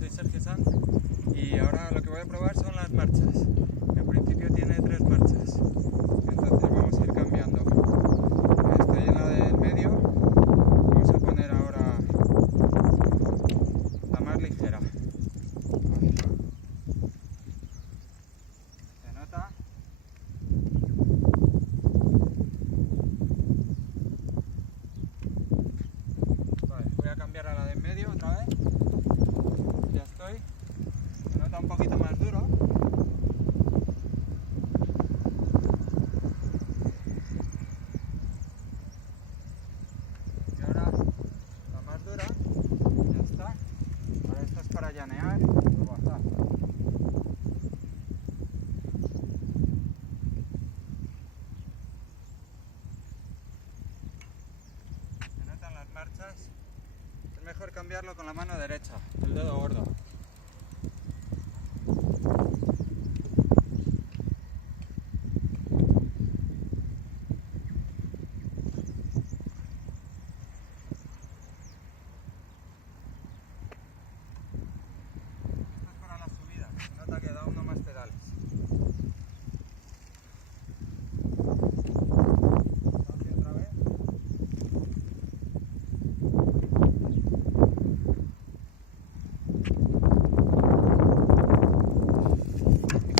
soy Sergio Sanz y ahora lo que voy a probar son las marchas. En principio tiene 3 marchas, entonces vamos a ir cambiando. Estoy en la del medio, vamos a poner ahora la más ligera. ¿Se nota? Vale, voy a cambiar a la del medio otra vez. Ya estoy. Se nota un poquito más duro. Y ahora la más dura. Ya está. Ahora esto es para llanear y bajar. Se notan las marchas. Es mejor cambiarlo con la mano derecha, el dedo gordo. Esto es para las subidas, se nota que da uno más pedales. Cambio otra vez.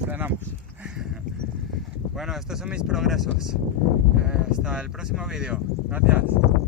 Frenamos. Bueno, estos son mis progresos. Hasta el próximo vídeo. Gracias.